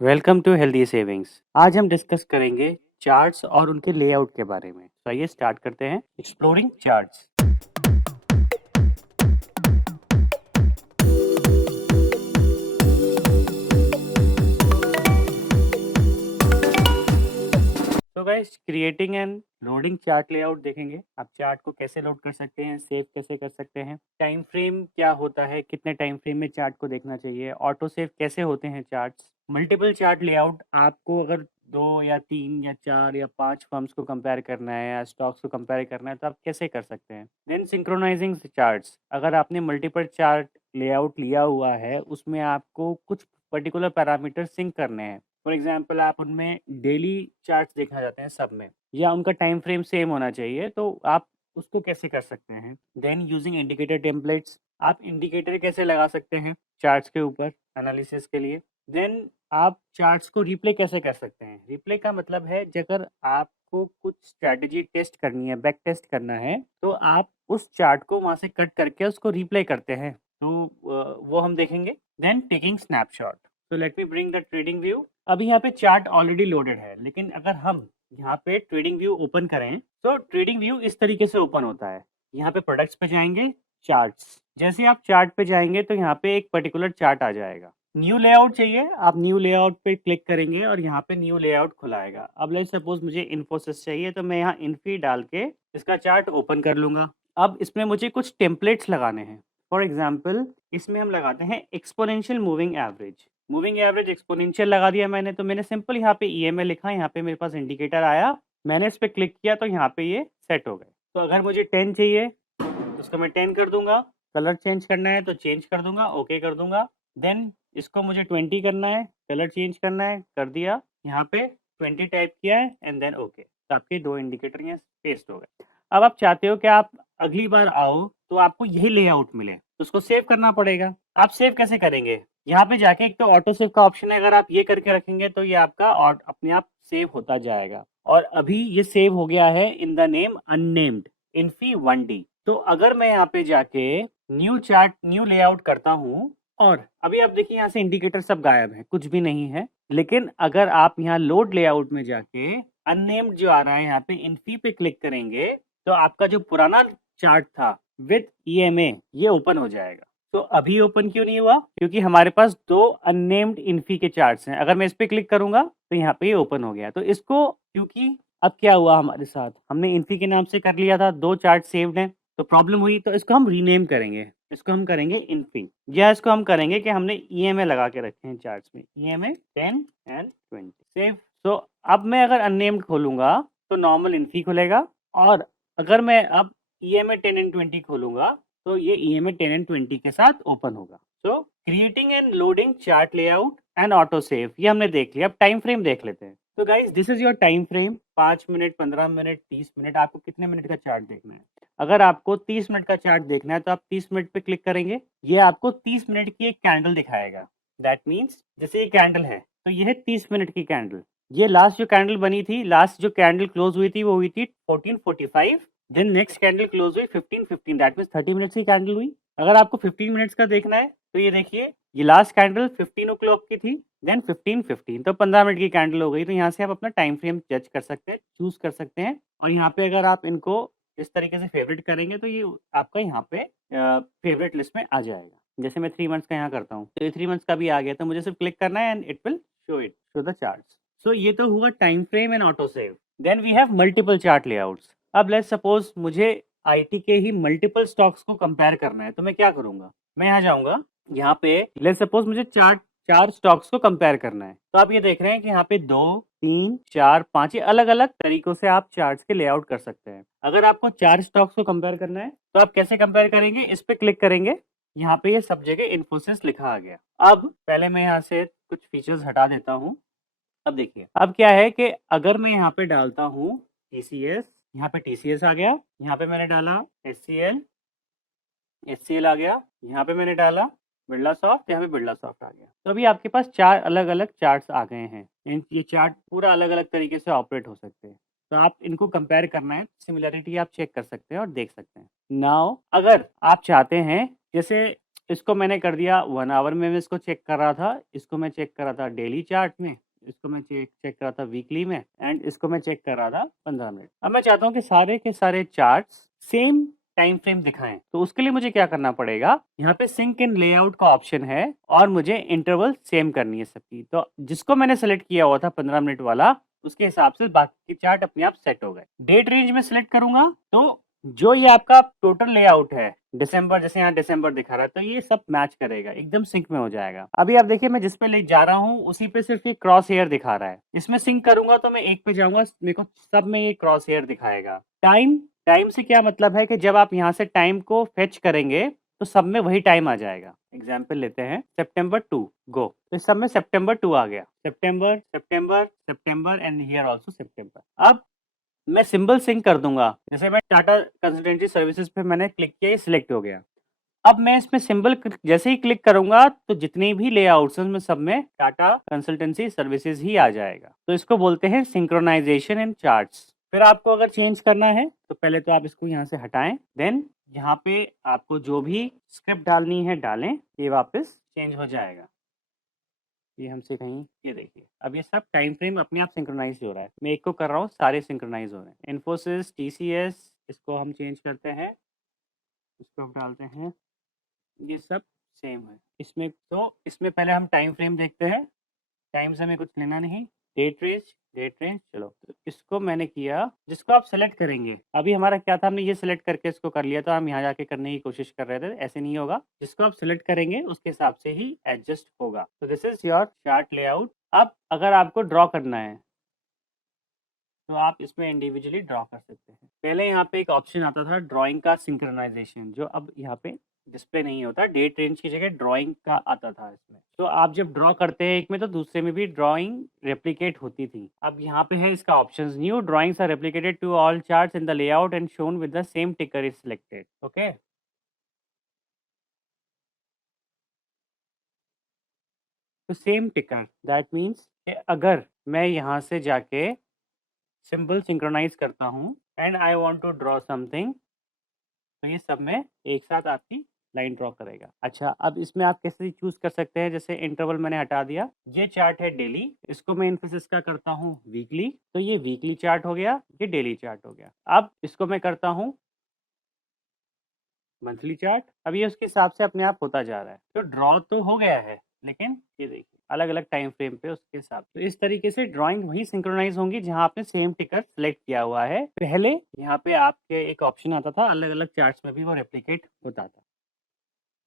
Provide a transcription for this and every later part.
Welcome to healthy savings. आज हम discuss करेंगे चार्ट्स और उनके लेआउट के बारे में। तो आइए स्टार्ट करते हैं एक्सप्लोरिंग चार्ट्स। तो guys, creating and loading chart layout देखेंगे। आप चार्ट को कैसे लोड कर सकते हैं, सेव कैसे कर सकते हैं, टाइम फ्रेम क्या होता है, कितने टाइम फ्रेम में चार्ट को देखना चाहिए, ऑटो सेव कैसे होते हैं चार्ट्स, मल्टीपल चार्ट लेआउट। आपको अगर 2 या 3 या 4 या 5 फर्म्स को कंपेयर करना है या स्टॉक्स को कंपेयर करना है तो आप कैसे कर सकते हैं। देन सिंक्रोनाइजिंग चार्ट्स, अगर आपने मल्टीपल चार्ट लेआउट लिया हुआ है उसमें आपको कुछ पर्टिकुलर पैरामीटर सिंक करने हैं। फॉर एग्जाम्पल आप उनमें डेली चार्ट्स देखना चाहते हैं सब में, या उनका टाइम फ्रेम सेम होना चाहिए, तो आप उसको कैसे कर सकते हैं। देन यूजिंग इंडिकेटर टेम्पलेट्स, आप इंडिकेटर कैसे लगा सकते हैं चार्ट्स के ऊपर एनालिसिस के लिए। देन आप चार्ट्स को रिप्ले कैसे कर सकते हैं। रिप्ले का मतलब है अगर आपको कुछ स्ट्रैटेजी टेस्ट करनी है, बैक टेस्ट करना है, तो आप उस चार्ट को वहां से कट करके उसको रिप्ले करते हैं। तो वो हम देखेंगे। Then taking snapshot. तो let me bring the trading view. अभी यहाँ पे चार्ट ऑलरेडी लोडेड है, लेकिन अगर हम यहाँ पे ट्रेडिंग व्यू ओपन करें तो ट्रेडिंग व्यू इस तरीके से ओपन होता है। यहाँ पे प्रोडक्ट्स पे जाएंगे, चार्ट्स। जैसे आप चार्ट पे जाएंगे तो यहाँ पे एक पर्टिकुलर चार्ट आ जाएगा। न्यू लेआउट चाहिए, आप न्यू लेआउट पे क्लिक करेंगे और यहाँ पे न्यू लेआउट खुलाएगा। अब लेट्स सपोज मुझे इन्फोसिस चाहिए तो मैं यहाँ इन्फी डाल के इसका चार्ट ओपन कर लूंगा। अब इसमें मुझे कुछ टेम्पलेट्स लगाने हैं। फॉर एग्जाम्पल इसमें हम लगाते हैं exponential moving average. Moving average exponential लगा दिया मैंने, तो मैंने सिंपल यहाँ पे ईएमए लिखा, यहाँ पे मेरे पास इंडिकेटर आया, मैंने इस पर क्लिक किया तो यहाँ पे ये सेट हो गए। तो अगर मुझे 10 चाहिए तो उसको मैं 10 कर दूंगा। कलर चेंज करना है तो चेंज कर दूंगा, ओके कर दूंगा। देन इसको मुझे 20 करना है, कलर चेंज करना है, कर दिया, यहाँ पे 20 टाइप किया है एंड देन ओके। तो आपके 2 इंडिकेटर यहाँ पेस्ट हो गए। अब आप चाहते हो कि आप अगली बार आओ तो आपको यही लेआउट मिले, तो उसको सेव करना पड़ेगा। आप सेव कैसे करेंगे। यहाँ पे जाके एक तो ऑटो सेव का ऑप्शन है, अगर आप ये करके रखेंगे तो ये आपका अपने आप सेव होता जाएगा। और अभी ये सेव हो गया है in the name unnamed Infy 1D। तो अगर मैं यहाँ पे जाके न्यू चार्ट न्यू लेआउट करता हूँ, और अभी आप देखिए यहाँ से इंडिकेटर सब गायब है, कुछ भी नहीं है। लेकिन अगर आप यहाँ लोड लेआउट में जाके अननेम्ड जो आ रहा है यहाँ पे इन्फी पे क्लिक करेंगे तो आपका जो पुराना चार्ट था विद ईएमए ये ओपन हो जाएगा। तो अभी ओपन क्यों नहीं हुआ, क्योंकि हमारे पास 2 अननेम्ड इन्फी के चार्ट्स हैं। अगर मैं इस पे क्लिक करूंगा तो यहाँ पे ये ओपन हो गया। तो इसको, क्योंकि अब क्या हुआ हमारे साथ, हमने इन्फी के नाम से कर लिया था, 2 चार्ट सेव्ड हैं, तो प्रॉब्लम हुई। तो इसको हम रीनेम करेंगे, इसको हम करेंगे इन्फी, या इसको हम करेंगे कि हमने ईएमए लगा के रखे हैं चार्ट्स में, ईएमए 10 एंड 20 सेव। तो अब मैं अगर अननेम्ड खोलूंगा तो नॉर्मल इन्फी खुलेगा, और अगर मैं अब ईएमए 10 एंड 20 खोलूंगा तो ये ईएमए 10 एंड 20 के साथ ओपन होगा। सो creating and loading chart layout and auto save ये हमने देख लिया। अब टाइम फ्रेम देख लेते हैं। तो guys this is your time frame, 5 minute, 15 minute, 30 minute, आपको कितने मिनट का चार्ट देखना है। अगर आपको 30 मिनट का चार्ट देखना है तो आप 30 मिनट पे क्लिक करेंगे, ये आपको 30 मिनट की एक कैंडल दिखाएगा। दैट मीन्स जैसे ये कैंडल है तो ये है 30 मिनट की कैंडल। ये लास्ट जो कैंडल बनी थी, लास्ट जो कैंडल क्लोज हुई थी वो हुई थी 14:45। देन नेक्स्ट कैंडल क्लोज हुई 15:15, दैट मीन्स 30 मिनट्स की कैंडल हुई। अगर आपको 15 मिनट्स का देखना है तो ये देखिए, ये लास्ट कैंडल 15 ओ क्लॉक की थी, देन 15:15, तो 15 मिनट की कैंडल हो गई। तो यहाँ से आप अपना टाइम फ्रेम जज कर सकते हैं, चूज कर सकते हैं। और यहाँ पे अगर आप इनको इस तरीके से फेवरेट करेंगे तो ये आपका यहाँ पे फेवरेट लिस्ट में आ जाएगा। जैसे मैं 3 मंथ्स का यहाँ करता हूँ तो ये 3 मंथ्स का भी आ गया, तो मुझे सिर्फ क्लिक करना है and it will show the charts. So ये तो हुआ time frame and auto save. Then we have multiple chart layouts. अब लेट्स सपोज मुझे आईटी के ही मल्टीपल स्टॉक्स को कंपेयर करना है, तो मैं क्या करूंगा, मैं यहाँ जाऊंगा, यहाँ पे लेट्स सपोज मुझे चार स्टॉक्स को कंपेयर करना है। तो आप ये देख रहे हैं कि यहाँ पे 2, 3, 4, 5 ये अलग अलग तरीकों से आप चार्ट्स के लेआउट कर सकते हैं। अगर आपको 4 स्टॉक्स को कंपेयर करना है तो आप कैसे कंपेयर करेंगे, इस पे क्लिक करेंगे, यहाँ पे ये सब जगह इन्फोसिस लिखा आ गया। अब पहले मैं यहाँ से कुछ फीचर्स हटा देता हूँ। अब देखिए, अब क्या है कि अगर मैं यहाँ पे डालता हूँ टीसीएस, यहाँ पे टीसीएस आ गया, यहाँ पे मैंने डाला एचसीएल, एचसीएल आ गया, यहाँ पे मैंने डाला बिरला सॉफ्ट, यहाँ पे बिरला सॉफ्ट आ गया। तो अभी आपके पास 4 अलग अलग चार्ट्स आ गए हैं। ये चार्ट पूरा अलग अलग तरीके से ऑपरेट हो सकते हैं। तो आप इनको कंपेयर करना है, सिमिलरिटी आप चेक कर सकते हैं और देख सकते हैं। नाउ अगर आप चाहते हैं, जैसे इसको मैंने कर दिया 1 आवर में, मैं इसको चेक कर रहा था, इसको मैं चेक कर रहा था डेली चार्ट में, इसको मैं चेक चेक कर रहा था वीकली में एंड इसको मैं चेक कर रहा था 15 मिनट। अब मैं चाहता हूँ कि सारे के सारे चार्ट्स सेम टाइम फ्रेम दिखाएं, तो उसके लिए मुझे क्या करना पड़ेगा, यहाँ पे सिंक इन लेआउट का ऑप्शन है और मुझे इंटरवल सेम करनी है सबकी। तो जिसको मैंने सेलेक्ट किया हुआ था 15 मिनट वाला, उसके हिसाब से बाकी चार्ट अपने आप सेट हो गए। डेट रेंज में सिलेक्ट करूंगा तो जो ये आपका टोटल लेआउट है दिसंबर, जैसे यहाँ दिसंबर दिखा रहा है, तो ये सब मैच करेगा, एकदम सिंक में हो जाएगा। अभी आप देखिए मैं जिस पे ले जा रहा हूँ उसी पे सिर्फ ये क्रॉस हेयर दिखा रहा है, इसमें सिंक करूंगा तो मैं एक पे जाऊंगा, मेरे को सब में ये क्रॉस हेयर दिखाएगा। टाइम, टाइम से क्या मतलब है कि जब आप यहाँ से टाइम को फेच करेंगे तो सब में वही टाइम आ जाएगा। एग्जाम्पल लेते हैं सितंबर 2 गो, तो इस सब में सितंबर 2 आ गया, सितंबर सितंबर सितंबर एंड हियर आल्सो सितंबर। अब मैं सिंबल सिंक कर दूंगा, जैसे मैं टाटा कंसल्टेंसी सर्विसेज पे मैंने क्लिक किया, ये सिलेक्ट हो गया। अब मैं इसमें सिंबल जैसे ही क्लिक करूंगा तो जितने भी लेआउट्स हैं उसमें सब में टाटा कंसल्टेंसी सर्विसेज ही आ जाएगा। तो इसको बोलते हैं सिंक्रोनाइजेशन इन चार्ट्स। फिर आपको अगर चेंज करना है तो पहले तो आप इसको यहाँ से हटाएं, देन यहाँ पे आपको जो भी स्क्रिप्ट डालनी है डालें, ये वापस चेंज हो जाएगा। ये हमसे कहीं, ये देखिए अब ये सब टाइम फ्रेम अपने आप सिंक्रोनाइज हो रहा है। मैं एक को कर रहा हूँ, सारे सिंक्रोनाइज हो रहे हैं। इन्फोसिस, टीसीएस, इसको हम चेंज करते हैं, इसको हम डालते हैं, ये सब सेम है। इसमें तो इसमें पहले हम टाइम फ्रेम देखते हैं, टाइम से हमें कुछ लेना नहीं, डेट रेंज, डेट रेंज, चलो तो इसको मैंने किया, जिसको आप सेलेक्ट करेंगे। अभी हमारा क्या था, हमने ये सेलेक्ट करके इसको कर लिया था, हम यहाँ जाके करने की कोशिश कर रहे थे, ऐसे नहीं होगा, जिसको आप सेलेक्ट करेंगे उसके हिसाब से ही एडजस्ट होगा। तो this is your chart layout. अब अगर आपको ड्रॉ करना है तो आप इसमें इंडिविजुअली ड्रॉ कर सकते हैं। पहले यहाँ पे एक ऑप्शन आता था ड्राइंग का सिंक्रोनाइजेशन, जो अब यहाँ पे डिस्प्ले नहीं होता, डेट रेंज की जगह ड्राइंग का आता था इसमें। तो आप जब ड्रॉ करते हैं एक में तो दूसरे में भी ड्राइंग रेप्लिकेट होती थी। अब यहाँ पे है इसका option, new drawings are replicated to all charts in the layout and shown with the same ticker is selected. Okay, तो सेम टिकर दैट मीन्स अगर मैं यहाँ से जाके सिंबल सिंक्रोनाइज करता हूँ and I want to draw something, तो ये सब में एक साथ आपकी लाइन ड्रॉ करेगा। अच्छा, अब इसमें आप कैसे चूज कर सकते हैं, जैसे इंटरवल मैंने हटा दिया, ये चार्ट है डेली, इसको मैं इन्फोसिस का करता हूँ वीकली, तो ये वीकली चार्ट हो गया, ये डेली चार्ट हो गया। अब इसको मैं करता हूँ मंथली चार्ट, अब ये उसके हिसाब से अपने आप होता जा रहा है। तो ड्रॉ तो हो गया है, लेकिन ये देखिए अलग अलग टाइम फ्रेम पे उसके हिसाब। तो इस तरीके से ड्राइंग वहीं सिंक्रोनाइज होंगी जहां आपने सेम टिकर सेलेक्ट किया हुआ है। पहले यहाँ पे आपके एक ऑप्शन आता था, अलग अलग चार्ट्स में भी वो रेप्लिकेट होता था,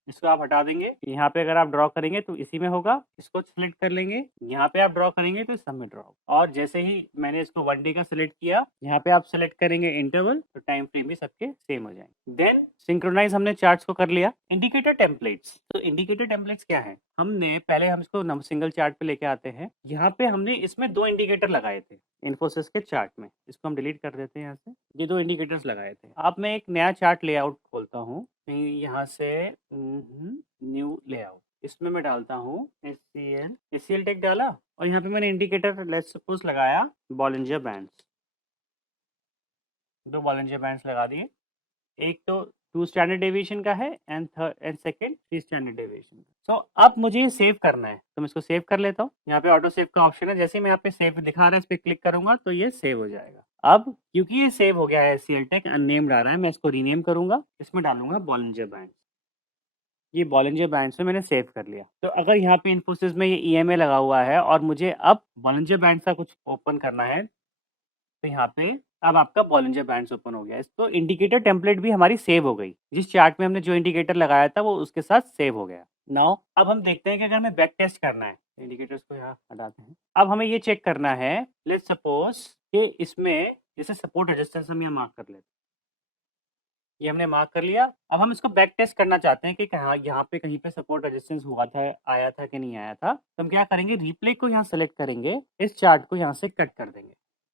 इसको आप हटा देंगे। यहाँ पे अगर आप ड्रॉ करेंगे तो इसी में होगा, इसको सिलेक्ट कर लेंगे, यहाँ पे आप ड्रॉ करेंगे तो सब में ड्रॉ। और जैसे ही मैंने इसको 1 डे का सिलेक्ट किया, यहाँ पे आप सिलेक्ट करेंगे इंटरवल, तो टाइम फ्रेम भी सबके सेम हो जाएंगे। देन सिंक्रोनाइज हमने चार्ट्स को कर लिया। इंडिकेटर टेम्पलेट्स, तो इंडिकेटर टेम्पलेट्स क्या है, हमने पहले हम इसको सिंगल चार्ट पे लेके आते हैं। यहाँ पे हमने इसमें 2 इंडिकेटर लगाए थे इन्फोसिस के चार्ट में, इसको हम डिलीट कर देते हैं यहाँ से। ये 2 इंडिकेटर्स लगाए थे। अब मैं एक नया चार्ट लेआउट खोलता हूँ, यहाँ से न्यू लेआउट, इसमें मैं डालता हूँ एचसीएल टेक डाला, और यहाँ पे मैंने इंडिकेटर लेट्स सपोज लगाया बॉलिंजर बैंड्स, 2 बॉलिंजर बैंड्स लगा दिए, एक तो 2 स्टैंडर्ड डेविएशन का है एंड सेकंड 3 स्टैंडर्ड डेविएशन। तो अब मुझे ये सेव करना है, तो मैं इसको सेव कर लेता हूँ। यहाँ पे ऑटो सेव का ऑप्शन है, जैसे ही मैं यहाँ पे सेव दिखा रहा है इस पे क्लिक करूंगा तो ये सेव हो जाएगा। अब क्योंकि ये सेव हो गया है, एचसीएल टेक अननेम्ड आ रहा है, मैं इसको रीनेम करूंगा, इसमें डालूंगा बॉलिंजर बैंड। ये बॉलिंजर बैंड्स में मैंने सेव कर लिया। तो अगर यहाँ पे इन्फोसिस में ये ईएमए लगा हुआ है और मुझे अब बॉलिंजर बैंड्स का कुछ ओपन करना है, तो यहाँ पे अब आपका बॉलिंजर बैंड्स ओपन हो गया। तो इंडिकेटर टेम्पलेट भी हमारी सेव हो गई, जिस चार्ट में हमने जो इंडिकेटर लगाया था वो उसके साथ सेव हो गया। नाउ अब हम देखते हैं कि अगर हमें बैक टेस्ट करना है, इंडिकेटर्स को यहाँ हटाते हैं। अब हमें ये चेक करना है, लेट्स सपोज कि इसमें जैसे सपोर्ट रेजिस्टेंस हम यहाँ मार्क कर लेते हैं, ये हमने मार्क कर लिया। अब हम इसको बैक टेस्ट करना चाहते हैं कि कहाँ यहाँ पे कहीं पे सपोर्ट रेजिस्टेंस हुआ था, आया था कि नहीं आया था। तो हम क्या करेंगे, रिप्ले को यहाँ सेलेक्ट करेंगे, इस चार्ट को यहाँ से कट कर देंगे।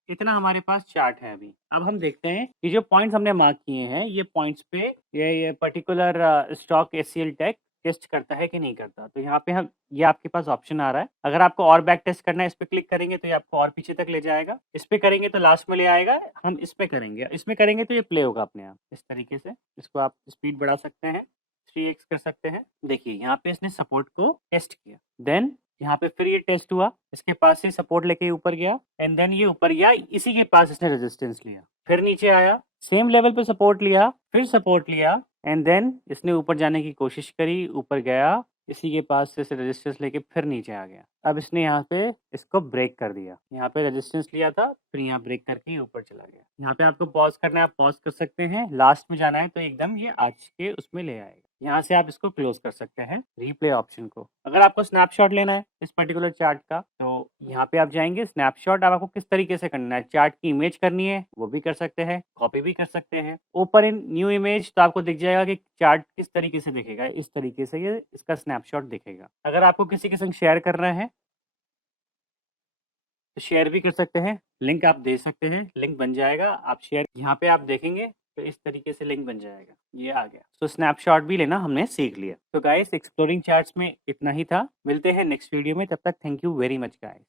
इतना हमारे पास चार्ट है अभी। अब हम देखते हैं कि जो पॉइंट्स हमने मार्क किए हैं, ये पॉइंट्स पे ये particular stock HCL Tech test करता है कि नहीं करता। तो यहाँ पे हम, ये आपके पास ऑप्शन आ रहा है, अगर आपको और बैक टेस्ट करना है इस पे क्लिक करेंगे तो ये आपको और पीछे तक ले जाएगा, इस पे करेंगे तो लास्ट में ले आएगा, हम इस पे करेंगे, इसमें करेंगे तो ये प्ले होगा अपने आप। इस तरीके से इसको आप स्पीड बढ़ा सकते हैं। 3x कर सकते हैं। देखिए यहाँ पे इसने सपोर्ट को टेस्ट किया, देन यहाँ पे फिर ये टेस्ट हुआ, इसके पास से सपोर्ट लेके ऊपर गया, एंड देन ये ऊपर गया, इसी के पास इसने रेजिस्टेंस लिया, फिर नीचे आया, सेम लेवल पे सपोर्ट लिया, फिर सपोर्ट लिया, एंड देन इसने ऊपर जाने की कोशिश करी, ऊपर गया, इसी के पास से रेजिस्टेंस लेके फिर नीचे आ गया। अब इसने यहाँ पे इसको ब्रेक कर दिया, यहाँ पे रेजिस्टेंस लिया था, फिर यहाँ ब्रेक करके ऊपर चला गया। यहाँ पे आपको पॉज करना है, आप पॉज कर सकते हैं, लास्ट में जाना है तो एकदम ये आज के उसमें ले आएगा। यहाँ से आप इसको क्लोज कर सकते हैं, रिप्ले ऑप्शन को। अगर आपको स्नैपशॉट लेना है इस पर्टिकुलर चार्ट का, तो यहाँ पे आप जाएंगे, स्नैपशॉट अब आपको किस तरीके से करना है, चार्ट की इमेज करनी है वो भी कर सकते हैं, कॉपी भी कर सकते हैं, ओपन इन न्यू इमेज, तो आपको दिख जाएगा कि चार्ट किस तरीके से दिखेगा, इस तरीके से ये इसका स्नैपशॉट दिखेगा। अगर आपको किसी के संग शेयर करना है तो शेयर भी कर सकते हैं, लिंक आप दे सकते हैं, लिंक बन जाएगा, आप शेयर यहाँ पे आप देखेंगे तो इस तरीके से लिंक बन जाएगा, ये आ गया। तो स्नैपशॉट भी लेना हमने सीख लिया। तो गाइस एक्सप्लोरिंग चार्ट्स में इतना ही था, मिलते हैं नेक्स्ट वीडियो में, तब तक thank you very much guys.